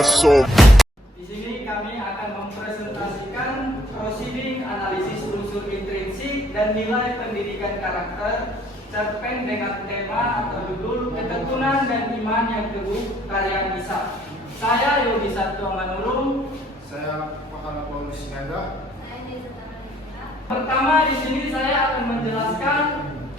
Masuk. Di sini kami akan mempresentasikan proceeding analisis unsur intrinsik dan nilai pendidikan karakter cerpen dengan tema atau judul Ketekunan dan Iman yang Teguh karya Nisa. Saya Yogi Satwa Manurung. Saya Muhammad Paulus Siaga. Pertama di sini saya akan menjelaskan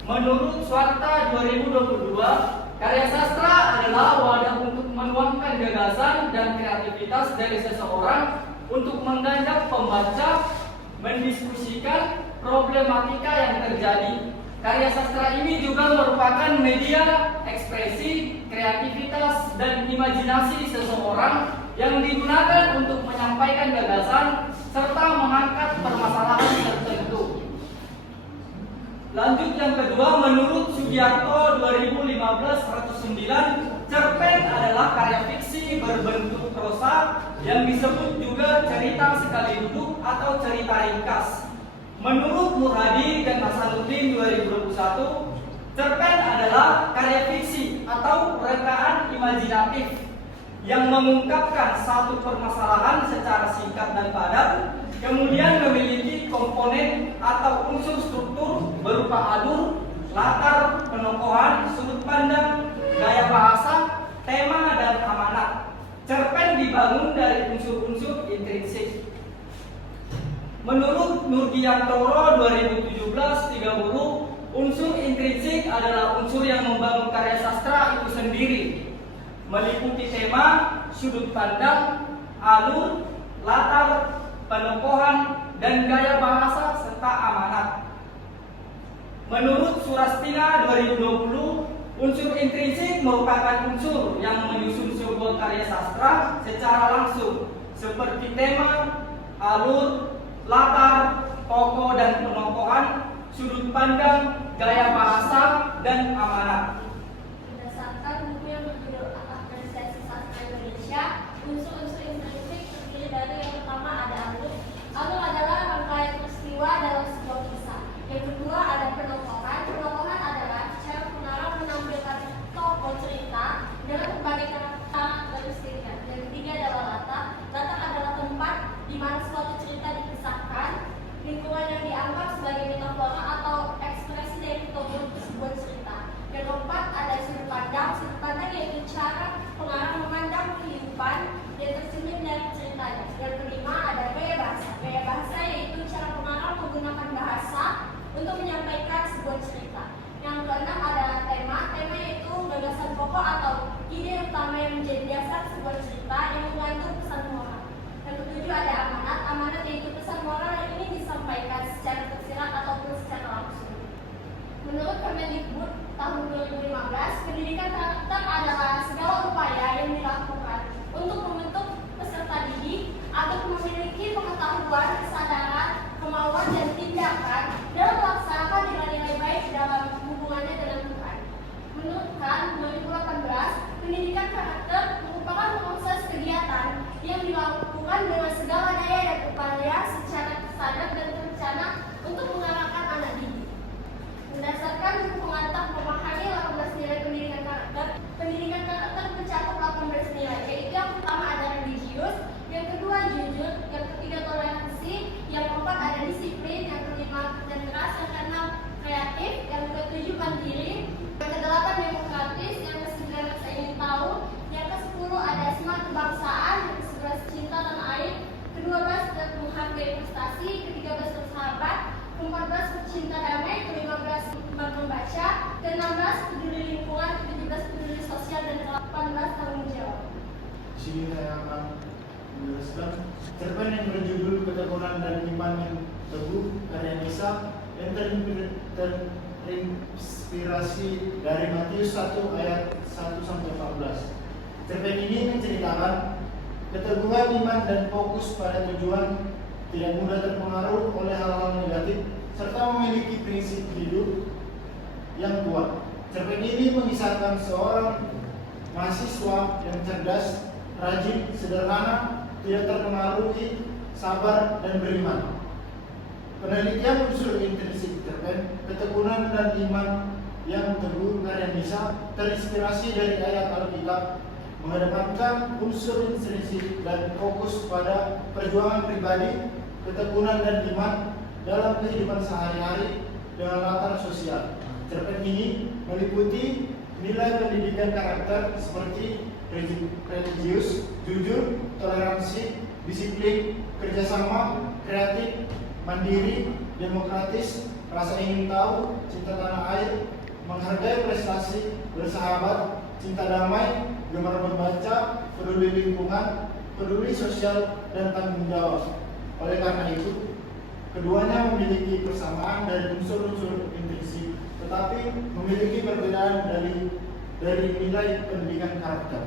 menurut Swarta 2022, karya sastra adalah wadah untuk menuangkan gagasan dan kreativitas dari seseorang untuk mengajak pembaca mendiskusikan problematika yang terjadi. Karya sastra ini juga merupakan media ekspresi, kreativitas, dan imajinasi seseorang yang digunakan untuk menyampaikan gagasan serta mengangkat permasalahan tertentu. Lanjut yang kedua, menurut Sugiarto 2015-109, cerpen adalah karya fiksi berbentuk prosa yang disebut juga cerita sekali duduk atau cerita ringkas. Menurut Murhadi dan Hasanuddin 2021, cerpen adalah karya fiksi atau rekaan imajinatif yang mengungkapkan satu permasalahan secara singkat dan padat, kemudian memiliki komponen atau unsur struktur berupa alur, latar, penokohan, sudut pandang, gaya bahasa, tema, dan amanat. Cerpen dibangun dari unsur-unsur intrinsik. Menurut Nurgiantoro 2017-30, unsur intrinsik adalah unsur yang membangun karya sastra itu sendiri, meliputi tema, sudut pandang, alur, latar, penokohan, dan gaya bahasa serta amanat. Menurut Surastina 2020, unsur intrinsik merupakan unsur yang menyusun sebuah karya sastra secara langsung, seperti tema, alur, latar, tokoh dan penokohan, sudut pandang, gaya bahasa, dan amanat. Berdasarkan buku yang berjudul Apresiasi Sastra Indonesia, unsur-unsur intrinsik terdiri dari yang pertama ada alur. Alur adalah rangkaian peristiwa dalam sebuah kisah. Yang kedua ada penokohan. Penokohan adalah cara pengarang menampilkan tokoh cerita dengan berbagai karakteristiknya. Yang ketiga adalah latar. Latar adalah tempat di mana suatu cerita dikisahkan, lingkungan yang dianggap sebagai metafora atau ekspresi dari tokoh sebuah cerita. Yang keempat ada sudut pandang. Sudut pandang yaitu cara pengarang memandang kehidupan yang tercermin dari ceritanya. Yang kelima ada gaya bahasa. Gaya bahasa yaitu cara pengarang menggunakan bahasa untuk menyampaikan sebuah cerita. Yang keenam ada tema. Tema yaitu gagasan pokok atau ide utama yang menjadi dasar sebuah cerita yang mengandung pesan moral. Yang ketujuh ada amanat. Amanat yaitu pesan moral yang ingin disampaikan secara tersirat ataupun secara langsung. Menurut Kemendikbud tahun 2015, pendidikan karakter adalah segala upaya yang dilakukan untuk membentuk peserta didik agar memiliki pengetahuan, kesadaran, kemauan, dan tindakan dalam melaksanakan nilai-nilai baik dalam hubungannya dengan Tuhan. Menurut Kan 2018, pendidikan karakter merupakan proses kegiatan yang dilakukan dengan segala daya dan upaya secara sadar dan terencana untuk mengarahkan anak didik. Berdasarkan buku pengantar memahami 18 nilai pendidikan karakter mencakup 18 nilai, yaitu yang pertama ada religius, yang kedua jujur, yang ketiga toleransi, yang keempat ada disiplin, yang kelima kerja keras, yang keenam kreatif, yang ketujuh mandiri, yang kedelapan demokratis, yang kesembilan rasa ingin tahu, yang ke-10 ada semangat kebangsaan, yang ke-11 cinta tanah air, ke-12 menghargai prestasi, ke-13 bersahabat, ke-14 pecinta damai, ke-15 gemar membaca, ke-16 peduli lingkungan, ke-17 peduli sosial, dan ke-18 tanggung jawab. Di sini saya akan menjelaskan cerpen yang berjudul Ketekunan dan Iman yang Teguh karya Nisa yang terinspirasi dari Matius 1 ayat 1-14. Cerpen ini menceritakan keteguhan iman dan fokus pada tujuan, tidak mudah terpengaruh oleh hal-hal negatif, serta memiliki prinsip hidup yang kuat. Cerpen ini mengisahkan seorang mahasiswa yang cerdas, rajin, sederhana, tidak terpengaruhi, sabar, dan beriman. Penelitian unsur intrinsik cerpen Ketekunan dan Iman yang Teguh karya Nisa terinspirasi dari ayat Alkitab mengedepankan unsur intrinsik dan fokus pada perjuangan pribadi, ketekunan dan iman dalam kehidupan sehari-hari dengan latar sosial. Cerpen ini meliputi nilai pendidikan karakter seperti religius, jujur, toleransi, disiplin, kerjasama, kreatif, mandiri, demokratis, rasa ingin tahu, cinta tanah air, menghargai prestasi, bersahabat, cinta damai, gemar membaca, peduli lingkungan, peduli sosial, dan tanggung jawab. Oleh karena itu, keduanya memiliki persamaan dari unsur-unsur intrinsik, tetapi memiliki perbedaan dari nilai pendidikan karakter.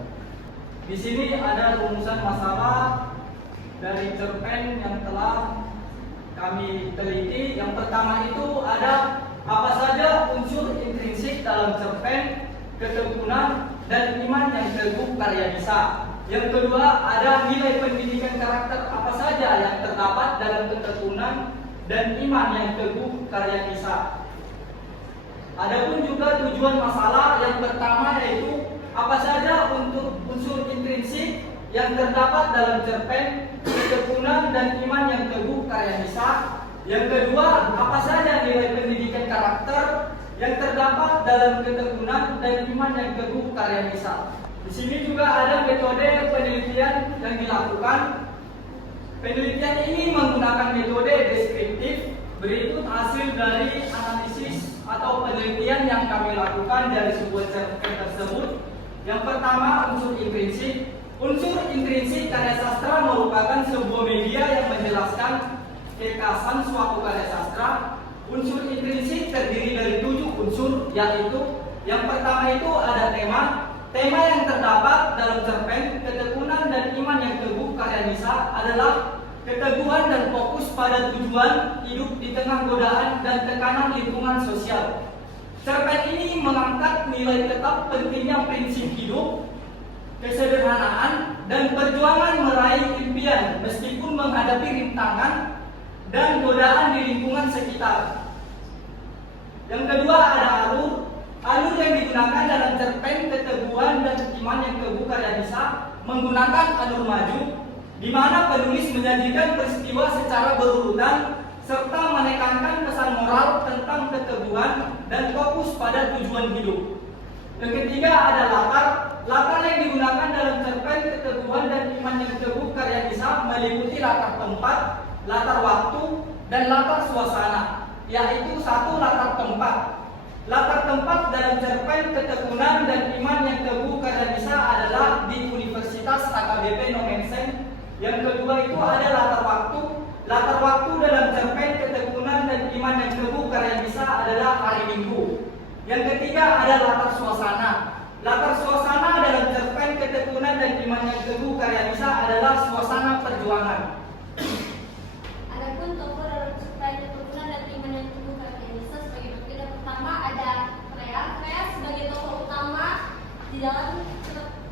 Di sini ada rumusan masalah dari cerpen yang telah kami teliti. Yang pertama itu ada apa saja unsur intrinsik dalam cerpen, ketekunan, dan iman yang teguh karya Nisa. Yang kedua ada nilai pendidikan karakter apa saja yang terdapat dalam ketekunan dan iman yang teguh karya Nisa. Adapun juga tujuan masalah yang pertama yaitu apa saja untuk unsur intrinsik yang terdapat dalam cerpen, ketekunan dan iman yang teguh karya Nisa. Yang kedua, apa saja nilai pendidikan karakter yang terdapat dalam ketekunan dan iman yang teguh karya Nisa. Di sini juga ada metode penelitian yang dilakukan. Penelitian ini menggunakan metode deskriptif. Berikut hasil dari analisis atau penelitian yang kami lakukan dari sebuah cerpen tersebut. Yang pertama, unsur intrinsik. Unsur intrinsik karya sastra merupakan sebuah media yang menjelaskan kekasan suatu karya sastra. Unsur intrinsik terdiri dari 7 unsur, yaitu yang pertama itu ada tema. Tema yang terdapat dalam cerpen, ketekunan dan iman yang teguh karya Nisa adalah keteguhan dan fokus pada tujuan hidup di tengah godaan dan tekanan lingkungan sosial. Cerpen ini mengangkat nilai tetap pentingnya prinsip hidup, kesederhanaan, dan perjuangan meraih impian meskipun menghadapi rintangan dan godaan di lingkungan sekitar. Yang kedua ada alur. Alur yang digunakan dalam cerpen keteguhan dan iman yang teguh karya Nisa menggunakan alur maju, di mana penulis menyajikan peristiwa secara berurutan serta menekankan pesan moral tentang keteguhan dan fokus pada tujuan hidup. Yang ketiga ada latar. Latar yang digunakan dalam cerpen keteguhan dan iman yang teguh karya Nisa meliputi latar tempat, latar waktu, dan latar suasana, yaitu satu latar tempat. Latar tempat dalam cerpen ketekunan dan iman yang teguh karya Nisa adalah di Universitas AKBP Nomensen. Yang kedua itu ada latar waktu. Latar waktu dalam cerpen ketekunan dan iman yang teguh karya Nisa adalah hari Minggu. Yang ketiga ada latar suasana. Latar suasana dalam cerpen ketekunan dan iman yang teguh karya Nisa adalah suasana perjuangan. Adapun tokoh dalam cerpen ketekunan dan iman yang teguh karya Nisa sebagai berikut. Yang pertama ada Freya. Freya sebagai tokoh utama di dalam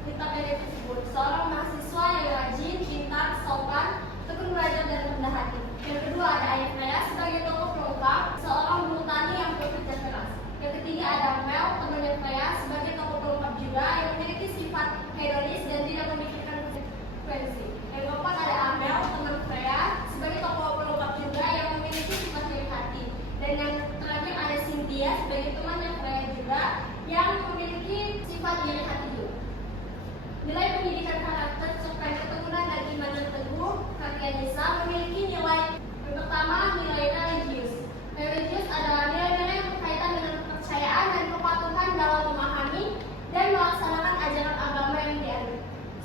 cerita pendek tersebut, seorang mahasiswa yang rajin, pintar, sopan, tekun belajar dan rendah hati. Yang kedua ada Ayah Freya sebagai tokoh pelengkap, seorang buruh tani yang bekerja keras. Yang ketiga ada Mel, temannya Freya, sebagai tokoh pelengkap juga yang memiliki sifat hedonis dan tidak memikirkan konsekuensi. Yang keempat ada Amel, teman Freya, sebagai tokoh pelengkap juga yang memiliki sifat iri hati. Dan yang terakhir ada Cynthia sebagai temannya Freya juga yang memiliki sifat iri hati juga. Nilai pendidikan karakter cerpen ketekunan dan iman yang teguh karya Nisa memiliki nilai. Yang pertama, nilai religius. Religius adalah nilai-nilai yang berkaitan dengan kepercayaan dan kepatuhan dalam memahami dan melaksanakan ajaran agama yang dianut.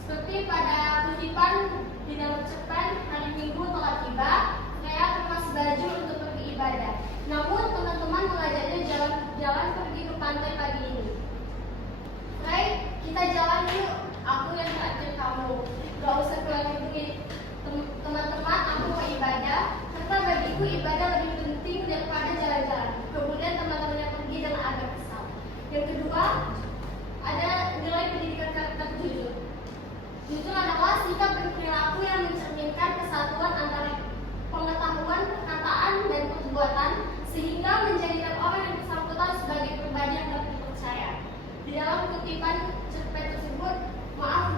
Seperti pada kutipan di dalam cerpen hari Minggu telah tiba, Freya kemas baju untuk pergi ibadah. Namun teman-teman mengajaknya jalan pergi ke pantai pagi ini. Frey, kita jalan yuk. Aku yang traktir kamu. Gak usah pulang pergi. Teman-teman, aku mau ibadah. Karena bagiku ibadah lebih penting daripada jalan-jalan. Kemudian teman-temannya pergi dengan agak kesal. Yang kedua, ada nilai pendidikan karakter jujur. Jujur adalah sikap berperilaku yang mencerminkan kesatuan antara pengetahuan, perkataan, dan perbuatan, sehingga menjadikan orang yang bersangkutan sebagai pribadi yang dapat dipercaya. Di dalam kutipan cerpen tersebut, maaf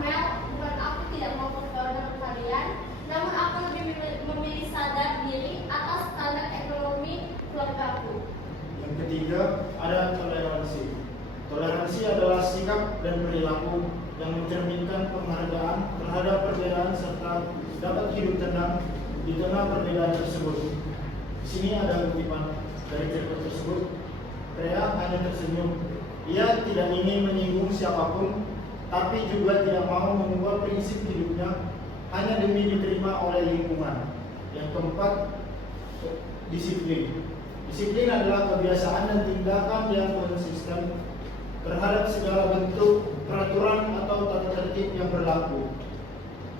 adalah sikap dan perilaku yang mencerminkan penghargaan terhadap perbedaan serta dapat hidup tenang di tengah perbedaan tersebut. Di sini ada kutipan dari cerpen tersebut. Prea hanya tersenyum. Ia tidak ingin menyinggung siapapun, tapi juga tidak mau mengubah prinsip hidupnya hanya demi diterima oleh lingkungan. Yang keempat, disiplin. Disiplin adalah kebiasaan dan tindakan yang konsisten terhadap segala bentuk peraturan atau tata tertib yang berlaku.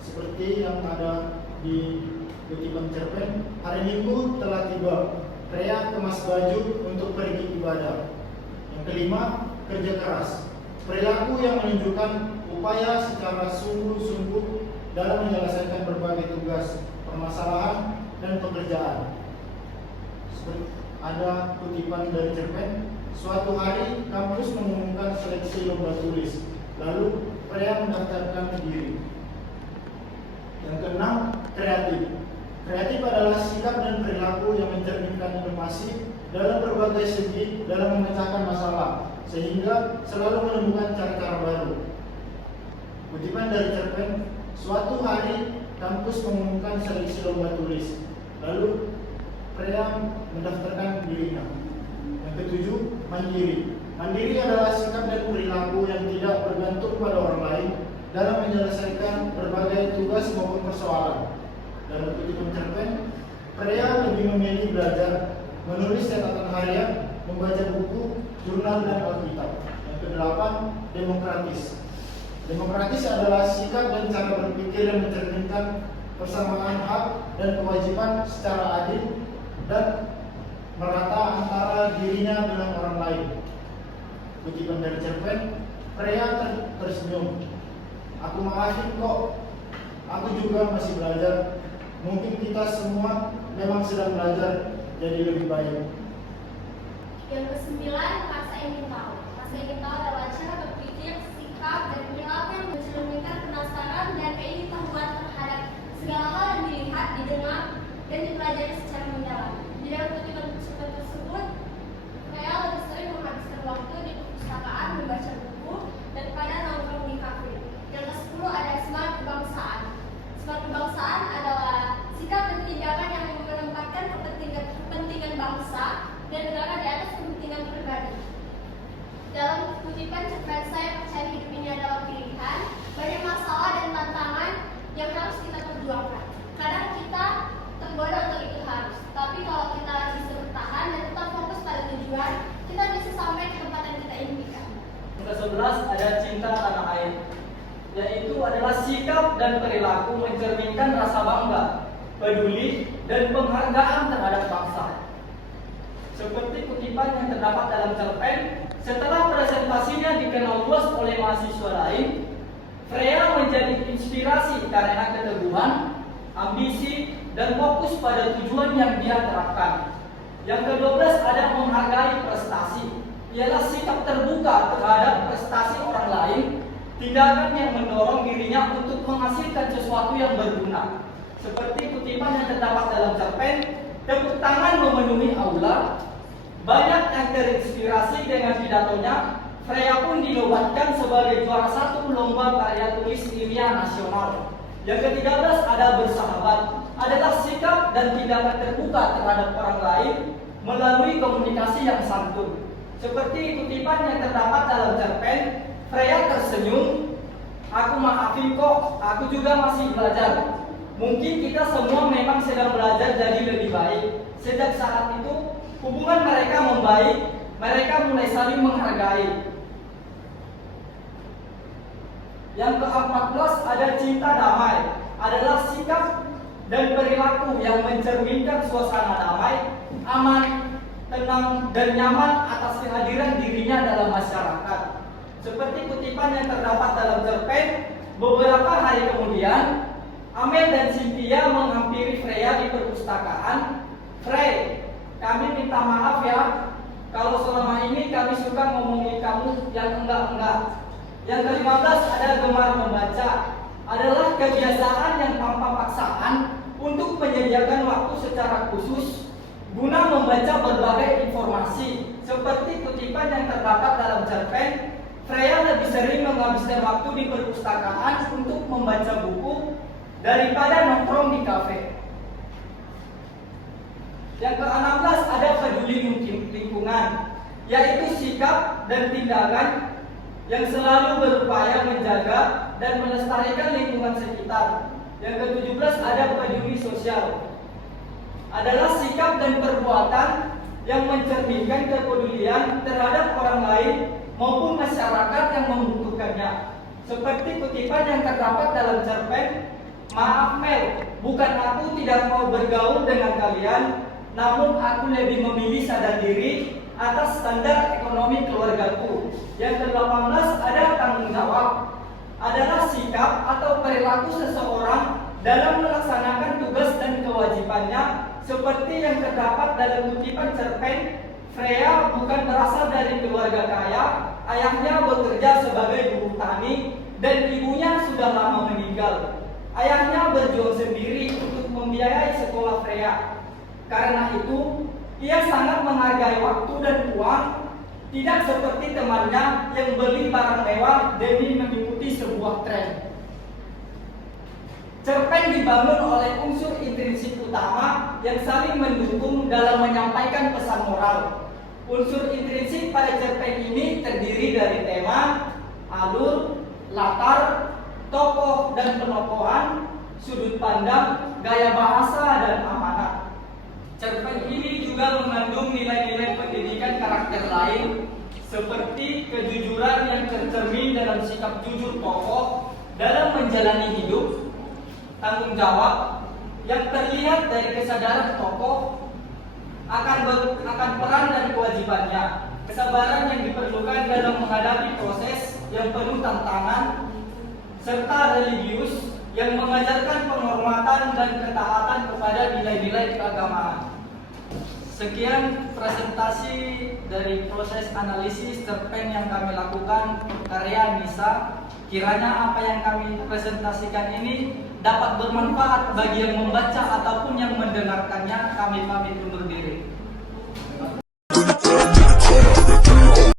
Seperti yang ada di kutipan cerpen, hari Minggu telah tiba, pria kemas baju untuk pergi ibadah. Yang kelima, kerja keras. Perilaku yang menunjukkan upaya secara sungguh-sungguh dalam menyelesaikan berbagai tugas, permasalahan, dan pekerjaan. Seperti ada kutipan dari cerpen, suatu hari kampus mengumumkan seleksi lomba tulis, lalu pria mendaftarkan diri. Yang keenam, kreatif. Kreatif adalah sikap dan perilaku yang mencerminkan inovasi dalam berbagai segi dalam memecahkan masalah, sehingga selalu menemukan cara-cara baru. Kutipan dari cerpen, suatu hari kampus mengumumkan seleksi lomba tulis, lalu pria mendaftarkan dirinya. Yang ketujuh, mandiri. Mandiri adalah sikap dan perilaku yang tidak bergantung pada orang lain dalam menyelesaikan berbagai tugas maupun persoalan. Dalam kutipan cerpen, pria lebih memilih belajar, menulis catatan harian, membaca buku, jurnal, dan alkitab. Yang kedelapan, demokratis. Demokratis adalah sikap dan cara berpikir yang mencerminkan persamaan hak dan kewajiban secara adil dan merata antara dirinya dengan orang lain. Kutipan dari cerpen, pria tersenyum. Aku maafin kok, aku juga masih belajar. Mungkin kita semua memang sedang belajar jadi lebih baik. Yang kesembilan, rasa ingin tahu. Rasa ingin tahu adalah cara berpikir, sikap, dan perilaku yang mencerminkan penasaran dan keingintahuan terhadap segala hal yang dilihat, didengar, dan dipelajari secara mendalam. Di dalam kutipan tersebut, saya lebih sering menghabiskan waktu di perpustakaan membaca buku daripada nongkrong di kafe. Yang ke-10 ada semangat kebangsaan. Semangat kebangsaan adalah sikap dan tindakan yang menempatkan kepentingan bangsa dan negara di atas kepentingan pribadi. Dalam kutipan cerpen saya percaya hidup ini adalah pilihan, banyak masalah dan tantangan yang harus kita perjuangkan. Kadang kita tergoda untuk itu harus, tapi kalau kita bisa bertahan dan tetap fokus pada tujuan, kita bisa sampai ke tempat yang kita impikan. Yang ke-11 ada cinta tanah air, yaitu adalah sikap dan perilaku mencerminkan rasa bangga, peduli, dan penghargaan terhadap bangsa. Seperti kutipan yang terdapat dalam cerpen, setelah presentasinya dikenal luas oleh mahasiswa lain, Freya menjadi inspirasi karena keteguhan, ambisi, dan fokus pada tujuan yang dia terapkan. Yang ke-12 ada menghargai prestasi, ialah sikap terbuka terhadap prestasi orang lain, tindakan yang mendorong dirinya untuk menghasilkan sesuatu yang berguna. Seperti kutipan yang terdapat dalam cerpen, tepuk tangan memenuhi aula. Banyak yang terinspirasi dengan pidatonya, Freya pun dinobatkan sebagai juara 1 lomba karya tulis ilmiah nasional. Yang ke-13 ada bersahabat, adalah sikap dan tindakan terbuka terhadap orang lain melalui komunikasi yang santun. Seperti kutipan yang terdapat dalam cerpen, Freya tersenyum, aku maafin kok, aku juga masih belajar. Mungkin kita semua memang sedang belajar jadi lebih baik. Sejak saat itu, hubungan mereka membaik, mereka mulai saling menghargai. Yang ke-14 ada cinta damai, adalah sikap dan perilaku yang mencerminkan suasana damai, aman, tenang, dan nyaman atas kehadiran dirinya dalam masyarakat. Seperti kutipan yang terdapat dalam cerpen, beberapa hari kemudian, Amel dan Cynthia menghampiri Freya di perpustakaan. Frey, kami minta maaf ya, kalau selama ini kami suka ngomongin kamu yang enggak-enggak. Yang ke-15 ada gemar membaca, adalah kebiasaan yang tanpa paksaan untuk menyediakan waktu secara khusus guna membaca berbagai informasi. Seperti kutipan yang terdapat dalam cerpen, Freya lebih sering menghabiskan waktu di perpustakaan untuk membaca buku daripada nongkrong di kafe. Yang ke-16 ada peduli lingkungan, yaitu sikap dan tindakan yang selalu berupaya menjaga dan melestarikan lingkungan sekitar. Yang ke-17 ada peduli sosial, adalah sikap dan perbuatan yang mencerminkan kepedulian terhadap orang lain maupun masyarakat yang membutuhkannya. Seperti kutipan yang terdapat dalam cerpen, "Maaf Mel, bukan aku tidak mau bergaul dengan kalian, namun aku lebih memilih sadar diri atas standar ekonomi keluargaku." Yang ke-18 ada tanggung jawab, adalah sikap atau perilaku seseorang dalam melaksanakan tugas dan kewajibannya, seperti yang terdapat dalam kutipan cerpen, "Freya bukan berasal dari keluarga kaya, ayahnya bekerja sebagai buruh tani dan ibunya sudah lama meninggal. Ayahnya berjuang sendiri untuk membiayai sekolah Freya. Karena itu, ia sangat menghargai waktu dan uang, tidak seperti temannya yang beli barang mewah demi mengikuti sebuah tren." Cerpen dibangun oleh unsur intrinsik utama yang saling mendukung dalam menyampaikan pesan moral. Unsur intrinsik pada cerpen ini terdiri dari tema, alur, latar, tokoh dan penokohan, sudut pandang, gaya bahasa, dan amanat. Cerpen ini juga mengandung nilai-nilai pendidikan karakter lain, seperti kejujuran yang tercermin dalam sikap jujur tokoh dalam menjalani hidup, tanggung jawab yang terlihat dari kesadaran tokoh akan peran dan kewajibannya, kesabaran yang diperlukan dalam menghadapi proses yang penuh tantangan, serta religius yang mengajarkan penghormatan dan ketaatan kepada nilai-nilai keagamaan. Sekian presentasi dari proses analisis cerpen yang kami lakukan karya Nisa. Kiranya apa yang kami presentasikan ini dapat bermanfaat bagi yang membaca ataupun yang mendengarkannya. Kami pamit undur diri.